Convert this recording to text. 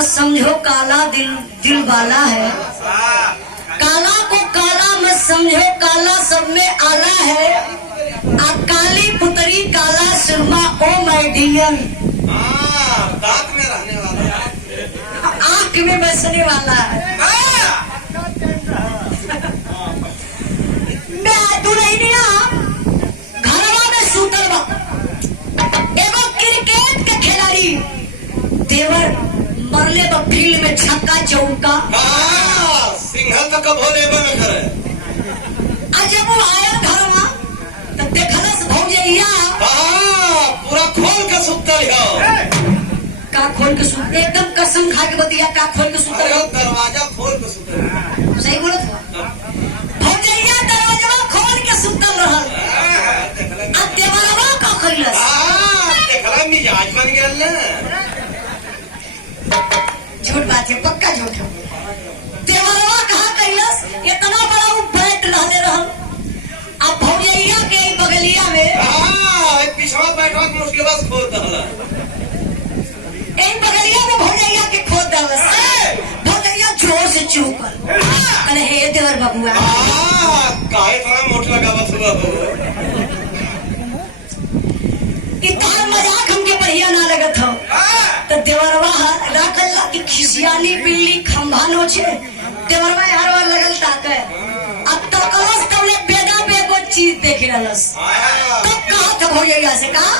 मत समझो काला दिल दिल वाला है। काला को काला मत समझो, काला सब में आला है। आ काली पुतरी काला सुरमा ओ माय डियर, दांत में रहने वाला है, आंख में बसने वाला है। मैं तू नहीं दिया घरवा में सूतल बा एगो क्रिकेट के खिलाड़ी देवर मरले बा फील्ड में छक्का चौका। सिंघल तो कब होले बन करे। आज जब वो आया घरवा तो देखलस भौजैया पूरा खोल के सुतल हो। का खोल के सुत, एकदम कसम खा के बतिया का खोल के सुतल हो। दरवाजा खोल के सुतल। सही बोलत हो। भौजैया दरवाजा खोल के सुतल रहल। आ देवरवा का खइलस। देखला मिजाज बन गेल ना। झूठ बात है, पक्का झूठ है। देवरवा कहा कैलस, इतना बड़ा वो बैठ रहले रहल। अब भौजैया के बगलिया में पिछवा बैठवा के मुश्किल बस खोल दहला। एक बगलिया में भौजैया के खोद दलस। भौजैया जोर से चौकल। अरे हे देवर बबुआ, काहे थोड़ा मोट लगावत हुआ हो। इतना मजाक हमके बढ़िया ना लगत हो। तो देवरवा राखल की खिसियानी बिल्ली खंभा नोचे। देवरवा हर बार लगल ताके। अब तकलस तबले बेदा बेगो चीज देख रहलस। तब कहा था भौजैया से, कहा